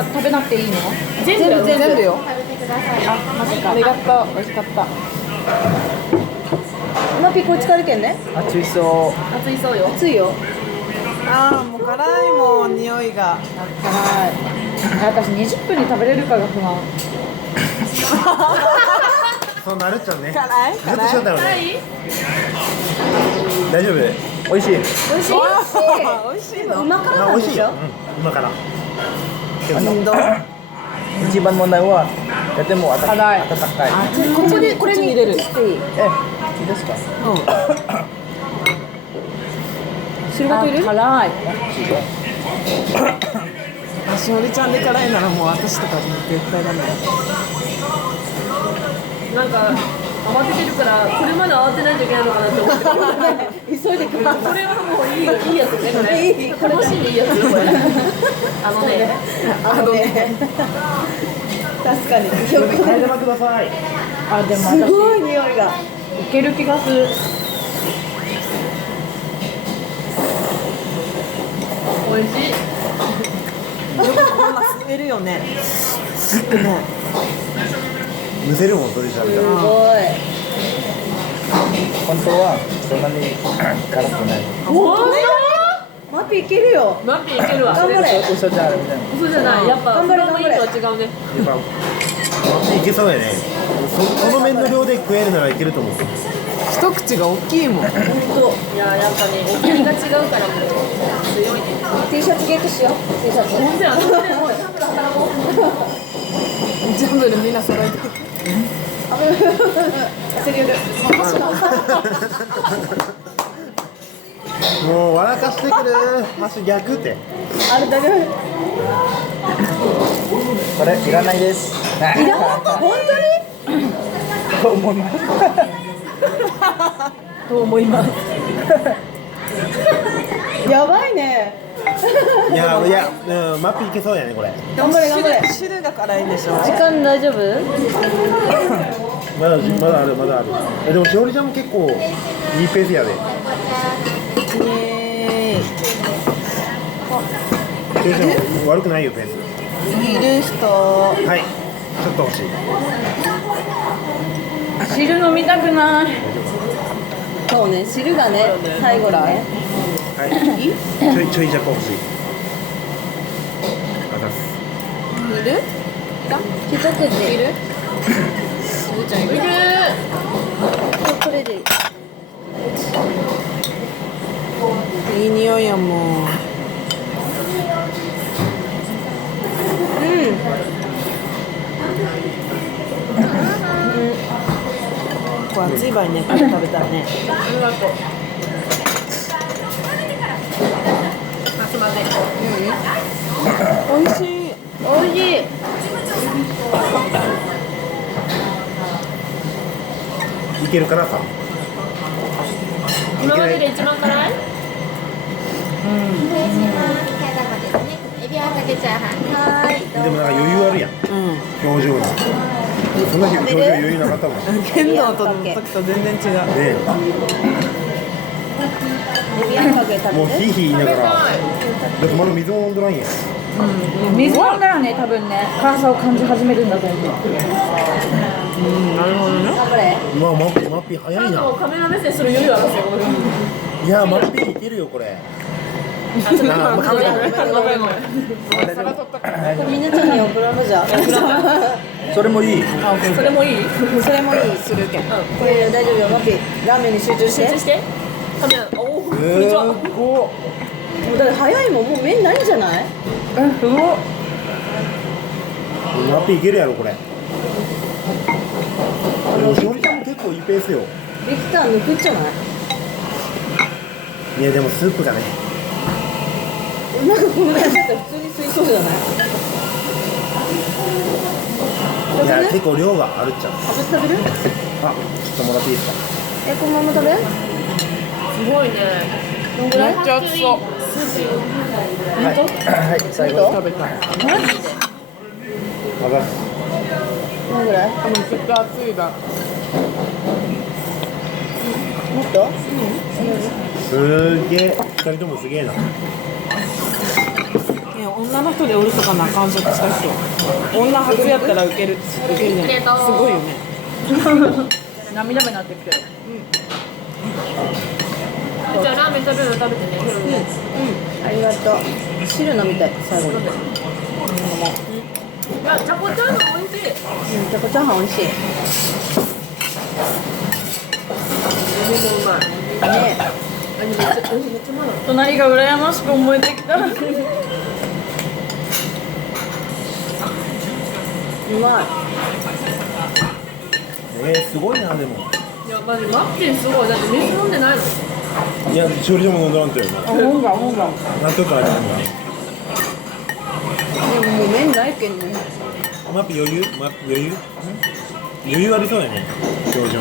は食べなくていいの？全部よ。マジか。ありがとう。美味しかった。マピこっちからけんね。熱いそう。熱いそうよ。熱いよ。ああもう辛いもん匂いが。辛い。私20分に食べれるかが不安。そうなるっちゃうね。辛いずっとしようだろうね。大丈夫？美味しい。美味しい。美味しいの。うま辛なんでしょ？今から。インド。一番問題はとても温かい。ここでこれに入れる。いいいいですか？汁ごと入れる？辛い。しおりちゃんで辛いならもう私とか絶対ダメだ。なんか慌ててるから車で慌てないといけないのかなって思って。急いでくる。これはもういいやつね。これ楽しんでいいやつよこれ。あのね。確かに。替え玉ください。あ、でもすごい匂いが。いける気がする。美味しい。よくこんな吸えるよね。吸ってね。むせるもんそれじゃん。すごい。本当はそんなに辛くない。本マピいけるよ。当？マッピーいけるわ。頑張れ。嘘じゃあるみたいな。嘘じゃない。やっぱ頑張れ普通のいいとは違うね。やっぱいけそうやね。この麺の量で食えるならいけると思う。一口が大きいもん。いややっぱね大きみが違うからもう強いね。T シャツゲットしよう。T シャツ。本当や。もう働こう。ジャンブルみんな揃えて。もう笑かしてくる。足逆って。あれ大丈夫？これいらないです。いらない？本と思います。当に？と思います。やばいね。いやマッピいけそうやねこれ。頑張れ頑張れ。汁が辛いんでしょ。時間大丈夫？まだあるまだある。でもしおりちゃんも結構いいペースやで。イエーイ。しおりちゃん悪くないよペース。いる人。はい。ちょっと欲しい。汁飲みたくない。そうね、汁がね、最後だね。はい。ちょいジャパ欲しい。あざす。いる？一口いる？いける。これでいい。いい匂いやもん。これ熱い場合ね、これ食べたらね。ありがとう。あすいません。美味しい。美味しい。いけるからさ。今までで一番辛い？でもなんか余裕あるやん。表情に。そんな表情余裕なかったもん。剣道と時と全然違う。ねエビあんかけ食べもうヒーヒー言いながら。だってまだ水も飲んどらんやん。水飲んだらね、多分ね、辛さを感じ始めるんだと思う。なるほどね。頑張れ。うわマッピー早いな。カメラ目線する余裕あるんですよ。いやマッピーいけるよこれ。カメラ。これみんなちゃんに送られじゃん。それもいい。それもいい？それもいい。するけん。これ大丈夫よ、マピ。ラーメンに集中して。集中して。カメラ。おお。こんにちは。もうだって早いもん、もう麺ないんじゃない？すごい。マッピーいけるやろこれ。でもしおりちゃんも結構いいペースよ。できた抜くっじゃない？いやでもスープがね。なんかこのぐらいだったら普通に吸いそうじゃない？いや結構量があるっちゃう。食べる？あ、ちょっともらっていいですか。このまま食べる？すごいね。どんぐらい？めっちゃ熱そう。はい最後食べたい。あざす。どんぐらい？多分ちょっと熱いだ。もっと？すげえ。二人ともすげえな。美女の人でおるとかな完食した人。女初やったらウケるじゃない。すごいよね。涙目なってきてる。じゃあラーメン食べる食べてね。ありがとう。汁飲みたい最後に。いや、じゃこちゃんの美味しい。じゃこチャーハン美味しい。ね隣が羨ましく思えてきた。うまい。すごいなでも。いや、マジマッキーすごい。だって水飲んでないの。いや勝利ちゃんも飲んだんとよな。ほんがほんが。なんとかあれなんだ。でももう麺ないけんね。マッピ余裕？余裕？余裕ありそうだよね。表情。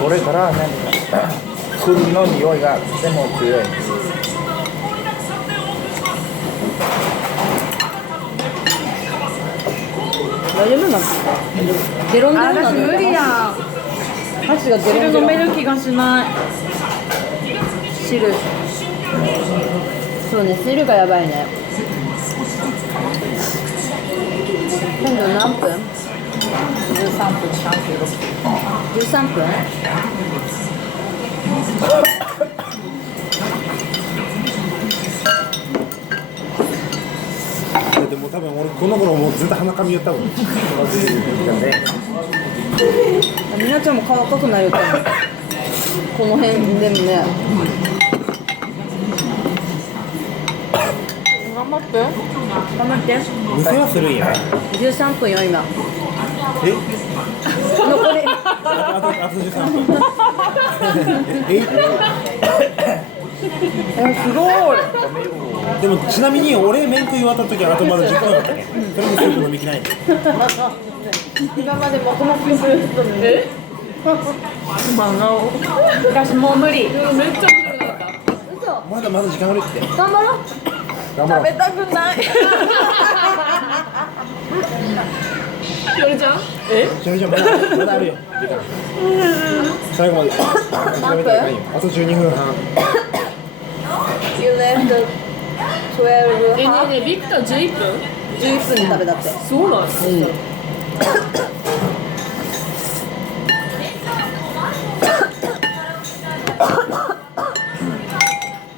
これから何か栗の匂いがとても強い。大丈夫なの？デロンデロンなの？無理やん。箸がデロン汁デロン。飲める気がしない。汁。そうね、汁がやばいね。今度何分13分36分。？13分？でも多分俺この頃もうずっと鼻かみよったもん。みなちゃんも顔赤くなるから。この辺でもね。頑張って。頑張って。店はするんや。 13分よ今。え？残り。あと13分。すごい。でもちなみに俺麺食い終わった時あとまだ10分だったね。それでスープ飲みきない。今まで黙々とする人に。え？私もう無理。めっちゃ面白かった。嘘。まだまだ時間あるって。頑張ろう。頑張ろう。食べたくない。ひよりちゃん？じゃあまだあるよ時間。最後まで。何分？あと12分半。You left 12ね half えねえ、ビクター11分？ 11分で食べたって。そうなん？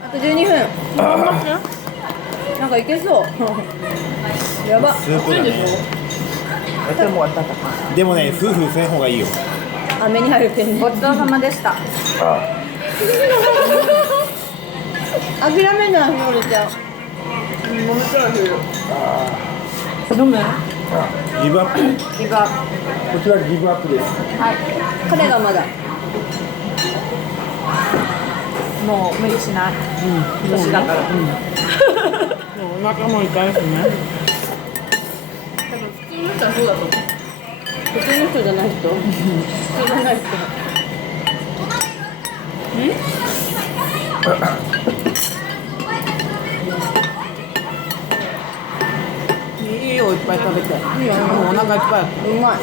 あと12分。なんかいけそう。やば。スープだね。とても温かい。でもね、夫婦せん方がいいよ。飴に入るけんね。ごちそうさまでした。諦めないひよりちゃん。飲む？ギブアップ。ギブアッこちらギブアップです。プ。はい。彼がまだ。もう無理しない。年だから。お腹も痛いしね。普通の人はそうだと思う。普通の人じゃない人。普通じゃない人。いいよ、いっぱい食べて。いいよ、もうお腹いっぱい。うまい。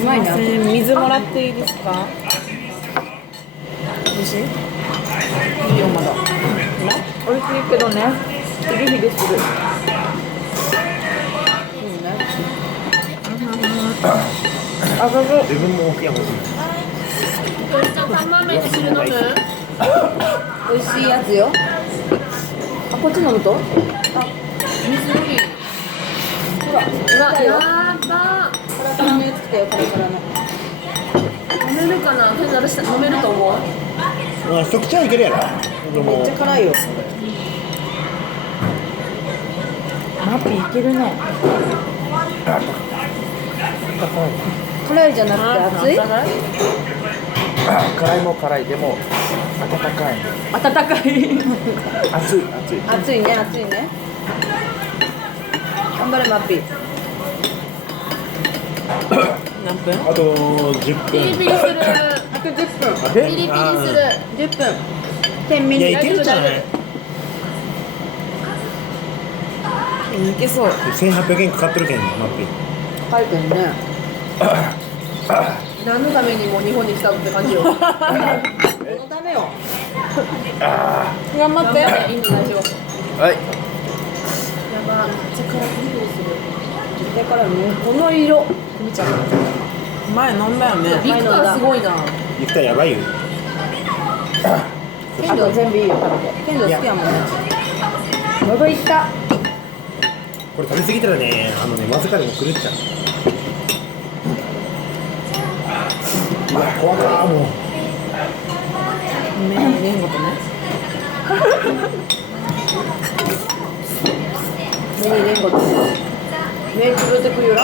うまいな。水もらっていいですか？美味しい？いいよ、まだ。美味しいけどね、ヒリヒリする。あ、そうそう。自分も大きい欲しい。ひよりちゃん、タンマーメンと汁飲む？美味しいやつよ。あ、こっち飲むと？水より。ほら、うわ、やばカラカラのやつ来たよ、カラカラの。ー。飲めるかな？私飲めると思う。あ、一口はいけるやろ。でもめっちゃ辛いよ。マッピーいけるね。辛いじゃなくて熱い？辛いも辛いでも温かい。温かい。熱い熱い。熱いね、熱いね。頑張れ、マッピー。何分？あと10ピリ分。ピリする。あと10分。ピリピリする。 10分。10ミいや、ニ。いけるんじゃない？いけそう。 1800円かかってるけん、マッピー。書いてるね。何のためにもう日本に来たのって感じよ。このためよ。頑張ってインド代表。はい。やば、めっちゃ辛くリブする。だからもうこの色。みちゃん。前飲んだよねビクターすごいな。ビクターやばいよ。剣道全部いいよ食べて。剣道好きやもんね。喉いった。これ食べ過ぎたらね、まさかでも狂っちゃう。うわ、怖かーもう。麺入れんことね目に入れんことね。目つぶってくるよな。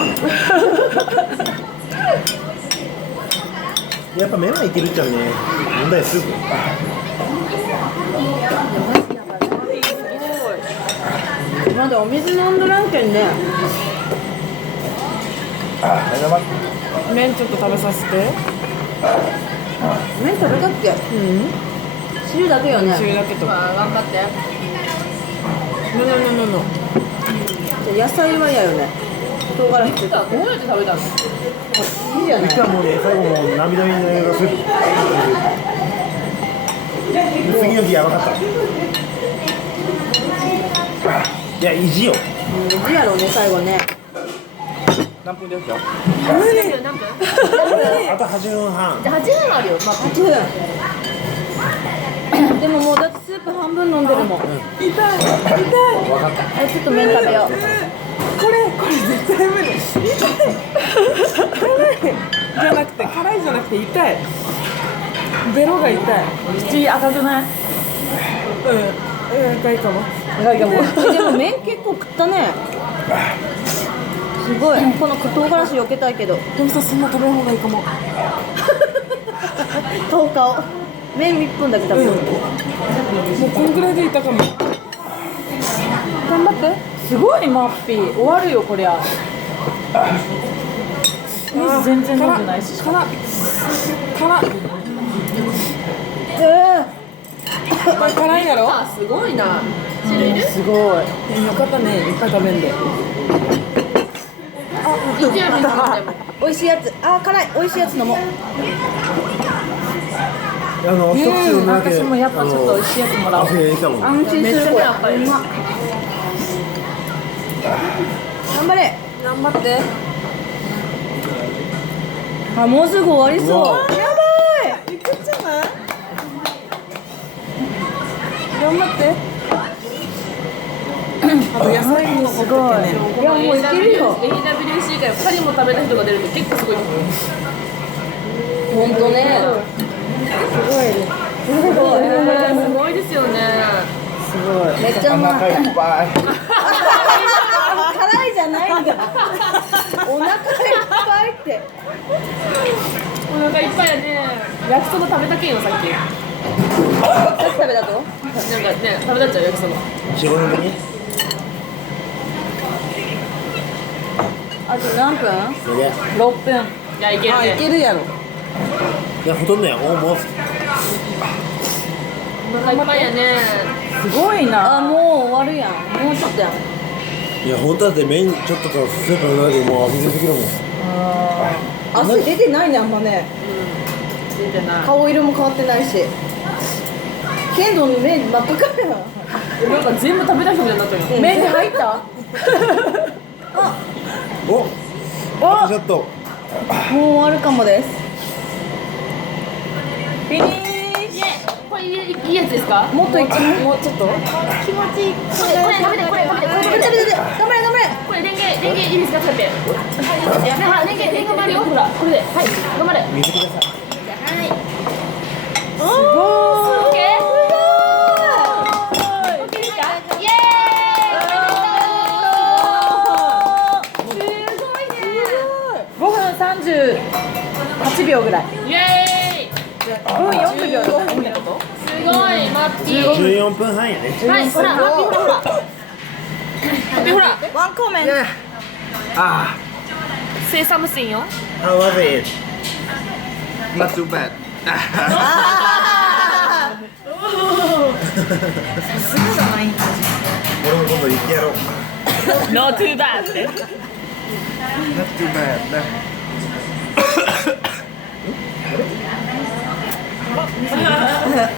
やっぱ麺はいけるっちゃうね。問題スープ。まだお水飲んどらんけんね。あ、目玉。麺ちょっと食べさせて麺食べたっけ？汁だけよね。汁だけとまあ頑張って。のじゃあ野菜は嫌よね。唐辛子ビクターどうやって食べたの？いいじゃない。ビクターもうね、最後もう涙目になりながらスープ。次の日やばかった。いや、意地よ。いいやろうね最後ね。何分ですか？何分？あと8分半。じゃあ8分あるよ。まあ8分。でももうだってスープ半分飲んでるもん。痛いちょっと麺食べよう。これ絶対無理痛い辛いじゃなくて辛いじゃなくて痛いベロが痛い口赤くない赤いかもでも麺結構食ったね。すごい。この唐辛子避けたいけど。でもさそんな食べん方がいいかも10日を麺1分だけ食べよう。もうこんぐらいで痛かも頑張ってすごいマッピー。終わるよこりゃ。水全然飲んでないし。辛っこれ辛いやろあ、すごいな。汁いる？すごい。よかったねいっぱい食べんで一応水飲んでも。美味しいやつ。あー辛い。美味しいやつ飲もう。一口のだけ。私もやっぱちょっと美味しいやつもらおう。汗出たもん。安心するこれ。やっぱりうまっ。頑張れ。頑張ってあ、もうすぐ終わりそう。うわやばい。いくんじゃない頑張ってあと野菜もすごいねいやもういけるよ。 AWC から2人も食べた人が出ると結構すごいと思う。本当ね。すごいね。すごい。すごいですよね。めっちゃうまい。お腹いっぱい。辛いじゃないんだ。お腹いっぱいって。お腹いっぱいやね。焼きそば食べたけんよさっき。さっき食べたと？なんかね食べたっちゃう焼きそば。仕事の時に。あと何分それで。 ？6分。いやいけるあいけね。るやろいや、ほとんどや、もう。お腹いっぱいやね。すごいな。あ、もう終わるやん。もうちょっとやん。いや、本当だって麺ちょっとかスープの中でもう汗出てくるもん。汗出てないねあんまね。出てない。顔色も変わってないし。剣道の麺真っ赤かやん。なんか全部食べた人みたいになったよ。麺に入った？おあとちょっと。もう終わるかもです。フィニッシこれいいやつですか？ュ。もっといく。もうちょっと。気持ちいい。これ食べてこれ食べてこれ食べて。頑張れ頑張れ。これレンゲいいですか使って。はい。ほらレンゲもあるよ。ほらこれではい頑張れ。水ください。はい。すごオッケー。オッケーですか？イエーイ。すごいね。 5分38秒ぐらい。イエーイ。5分40秒。すごいマッピー。 14分半やね。はいほらマッピーほらほら。マッピーほら。ワンコメント。あ Say something よ。あ、How was it? Not too bad. 俺も今度言ってやろう。 Not too bad って。 Not too bad ね。